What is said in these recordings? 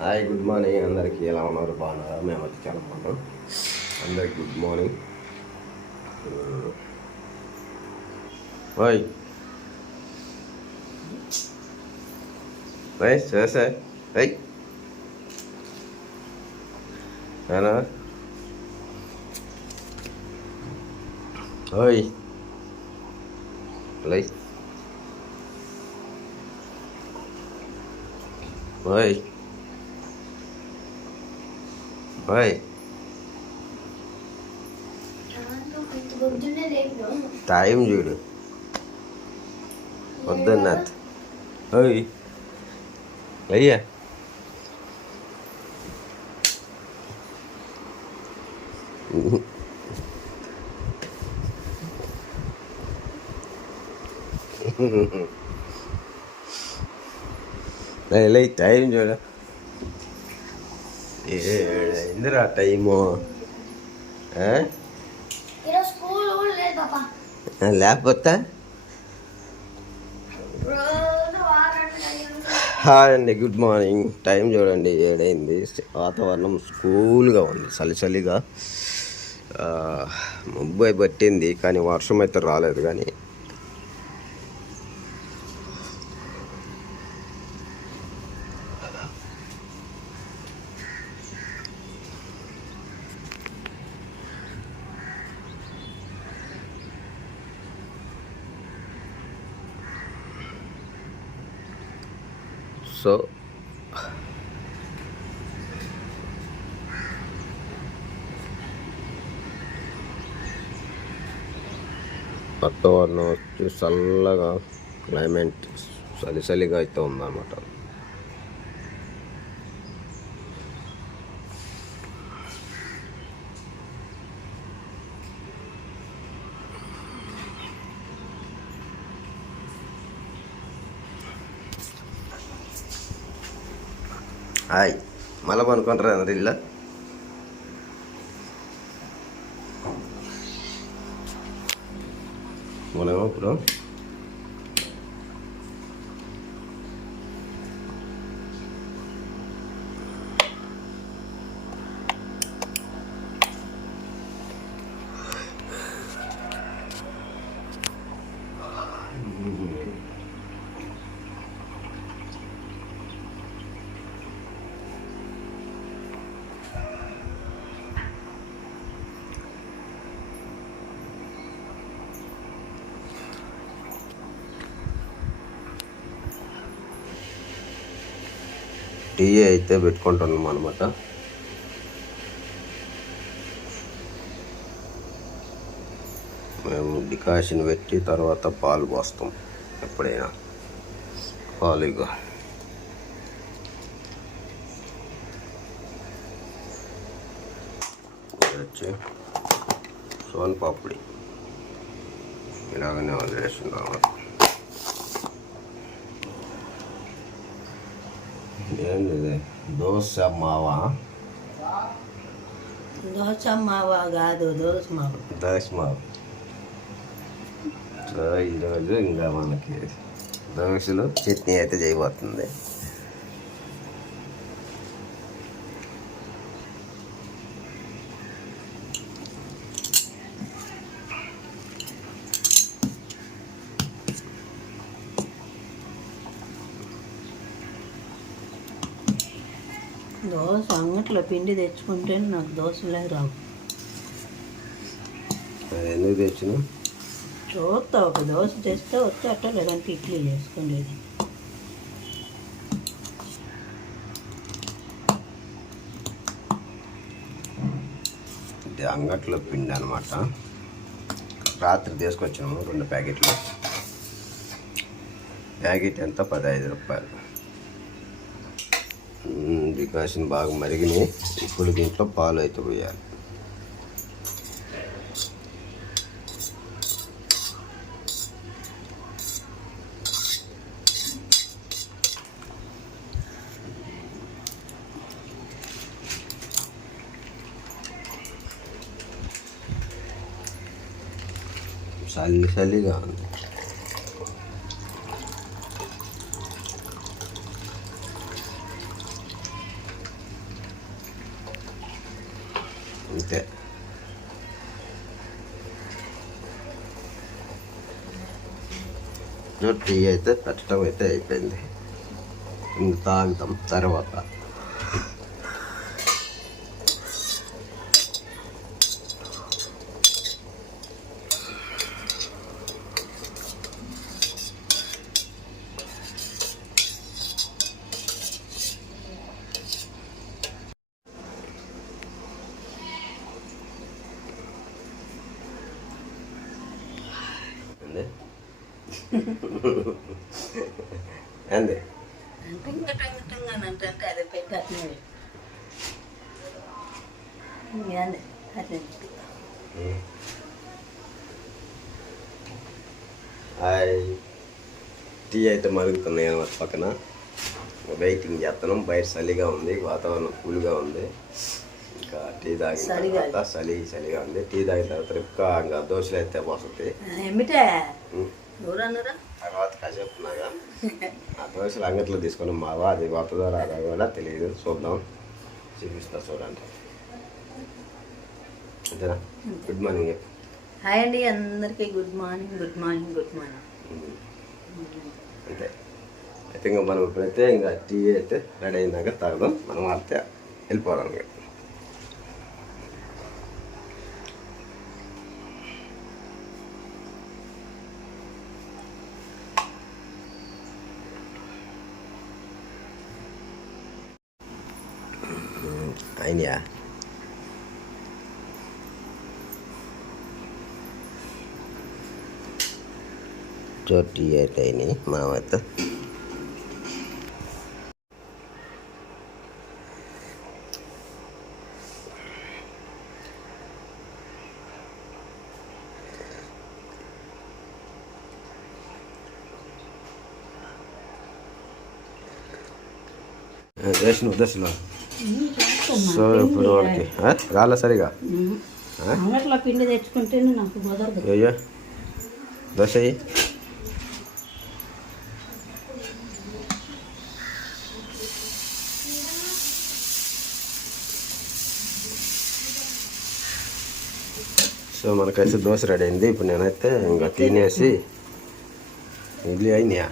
Hi good morning. అందరికీ ఎలా ఉన్నారు? బాగున్నారా? మేము వచ్చి చాలా బాగున్నాం. అందరికి గుడ్ మార్నింగ్. హాయ్ ఓయ్. సార్ ఓయ్. ఏనా హాయ్ లై. హాయ్ ఓయ్ పొద్దున్నే లేపు టైం చూడు వద్దన్న ఓయ్ అయ్యా లే టైం చూడ ఏమైందిరా టైము ఆ? లేదు పాప. లేకపోతే? హాయ్ అండి గుడ్ మార్నింగ్. టైం చూడండి ఏడైంది. వాతావరణం కూల్గా ఉంది చలి చలిగా ఆ, ముబ్బై పట్టింది కానీ వర్షం అయితే రాలేదు కానీ సో వాతావరణం చల్లగా క్లైమేట్ చలి చలిగా అయితే ఉందన్నమాట. హాయ్ మళ్ళీ పనుకుంటారా ఇల్లు మనం ఇప్పుడు టీ అయితే పెట్టుకుంటున్నాం అనమాట మేము డికాషన్ పెట్టి తర్వాత పాలు పోస్తాం ఎప్పుడైనా. పాలు ఇక వచ్చి సోన్ పాపిడి ఇలాగనే వదిలేస్తున్నాం ఏంది దోశ మావా? దోశ మావా కాదు దోశ మావ. దోశ మావ. సో ఈరోజు ఇంకా మనకి దోశలు చట్నీ అయితే చేయబోతుంది. దోశ అంగట్లో పిండి తెచ్చుకుంటే నాకు దోశలే రావు. ఎందుకు తెచ్చిన చూస్తా ఒక దోశ తెస్తే వస్తే అట్ట లేదంటే ఇడ్లీ చేసుకునేది. ఇది అంగట్లో పిండి అనమాట రాత్రి తీసుకొచ్చినాము రెండు ప్యాకెట్లు. ప్యాకెట్ ఎంత? పదహైదు రూపాయలు. డికాషన్ బాగా మరిగినాయి. ఇప్పుడు దీంట్లో పాలు అయితే పోయాలి. చల్లి చలిగా ఉంది అంతే టీ అయితే పెట్టడం అయితే అయిపోయింది. తాగుతాం తర్వాత. అంటే అదే పెద్ద అదే హాయ్. టీ అయితే మరుగుతున్నాయి అన్నమాట పక్కన. వెయిటింగ్ చేస్తున్నాం. బయట చలిగా ఉంది వాతావరణం కూల్గా ఉంది. ఇంకా టీ తాగిన. తర్వాత చలి చలిగా ఉంది. టీ తాగిన తర్వాత ఇంకా ఇంకా దోశలు అయితే వస్తుంది. ఏమిటే? ఎవరన్నారా? తర్వాత ఆ దోశలు అంగట్లో తీసుకొని మావా అది వస్తుందో రాదా కూడా తెలియదు. చూద్దాం. చూపిస్తా చూడండి. అంతేనా? గుడ్ మార్నింగ్ చెప్పు. హాయ్ అండి అందరికీ good morning good morning good morning అంతే. అయితే ఇంకా మనం ఇప్పుడైతే ఇంకా టీ అయితే రెడీ అయినాక తాగదాం. మనం అయితే వెళ్ళిపోదాం ein Jahr. චොටියටයිනේ මාවත Deixa no, deixa no. So ఇప్పుడు వాళ్ళకి? రాలే సరిగా? అంగట్లో పిండి తెచ్చుకుంటేనే నాకు కుదరదు. అయ్యో దోశ సో మనకైతే దోశ రెడీ అయింది. ఇప్పుడు నేనైతే ఇంకా తినేసి ఇడ్లీ అయినాయా?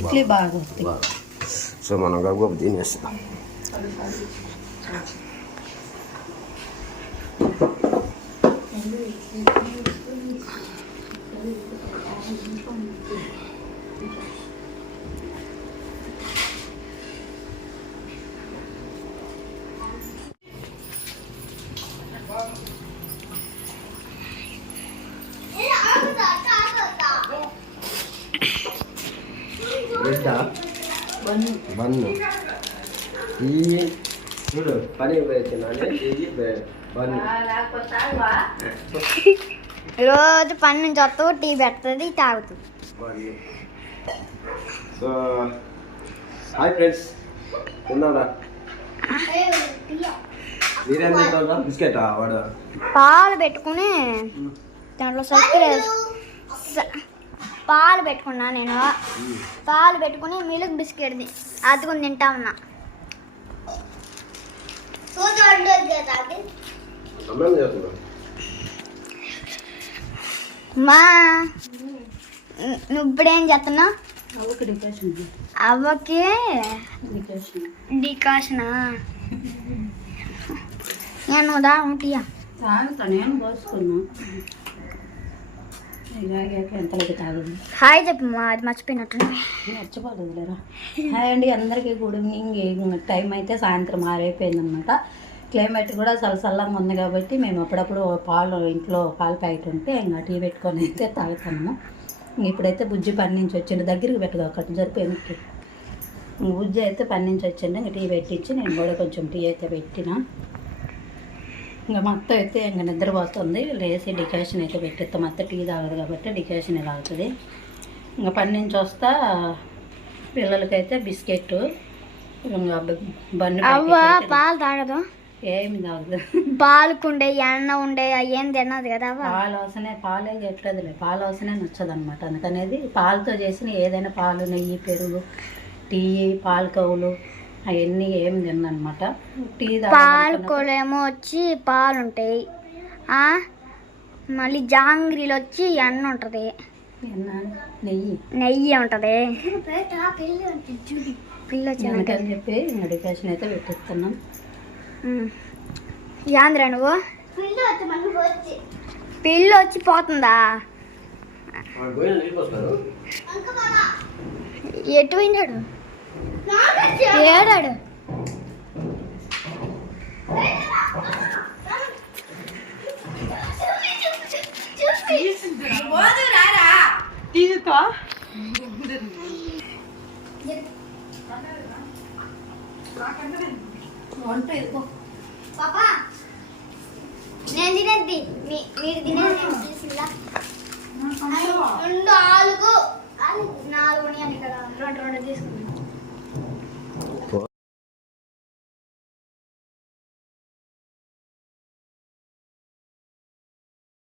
ఇడ్లీ బాగా బాగా వస్తాయి బాగా సో మనం గబగబ తినేస్తాం బన్ను ఈ చూడు పని బన్ను రోజు పని నుంచి వస్తావు టీ పెడుతుంది తాగుతుంది సో హాయ్ ఫ్రెండ్స్. తిన్నాడా మీరేం తింటారా బిస్కెటా? వాడు? పాలు పెట్టుకుని దాంట్లో చక్కెర వేసి- స- పాలు పెట్టుకున్నా నేను. పాలు పెట్టుకుని మిల్క్ బిస్కెట్ది అతుకుని తింటా ఉన్నా. అన్నం చేస్తున్నా మా ను- నువ్వు ఇప్పుడేం చేస్తున్నావు? అవ్వకి డికాషనా నేను దా తాగుతా నేను పోసుకున్నా. హాయ్ చెప్పు మా అది మర్చిపోయినట్టు మర్చిపోలేదులేరా. హాయ్ అండి అందరికీ గుడ్ ఈవినింగ్ టైం అయితే సాయంత్రం ఆరైపోయింది అనమాట క్లైమేట్ కూడా చల్లగా ఉంది కాబట్టి మేము అప్పుడప్పుడు పాలు ఇంట్లో పాల ప్యాకెట్ ఉంటే ఇంకా టీ పెట్టుకొని అయితే తాగుతాము. ఇంక ఇప్పుడైతే బుజ్జి పని నుంచి వచ్చిండు దగ్గరికి పెట్టుకో ఒకటి జరిపోయింది బుజ్జి అయితే పని నుంచి వచ్చిండు ఇంకా టీ పెట్టించి నేను కూడా కొంచెం టీ అయితే పెట్టిన. ఇంకా మొత్తం అయితే ఇంకా నిద్రపోతుంది. లేసి డికాషన్ అయితే పెట్టిస్తాం. మొత్తం టీ తాగదు కాబట్టి డికాషన్ తాగుతుంది. ఇంకా పని నుంచి వస్తా. పిల్లలకైతే బిస్కెట్ ఇంకా బన్ను పాలు తాగదు? ఏమి తాగదు. పాలుకుండే ఎన్న ఉండే ఏం తిన్నది కదా పాలు వాసనే పాలే ఎట్లేదులే పాలు వాసనే నచ్చదు అనమాట అందుకనేది పాలతో చేసిన ఏదైనా పాలు నెయ్యి పెరుగు టీ పాలు కవులు అవన్నీ ఏం తిన్నమాట టీ పాలకోలేమో వచ్చి పాలు ఉంటాయి ఆ, మళ్ళీ జాంగ్రీలు వచ్చి ఎన్న ఉంటుంది. నెయ్యి. నెయ్యి ఉంటుంది. చెప్పి అయితే పెట్టిస్తున్నాం. యాంద్రా నువ్వు? పిల్ల వచ్చి పోతుందా? ఎటు పోయినాడు? ఏడాడు. పాపా నేను తినేది మీ మీరు తినేది నేను తీసుకురా. రెండు నాలుగు. నాలుగు ఉన్నాయి కదా. రెండు రెండు తీసుకున్నాను.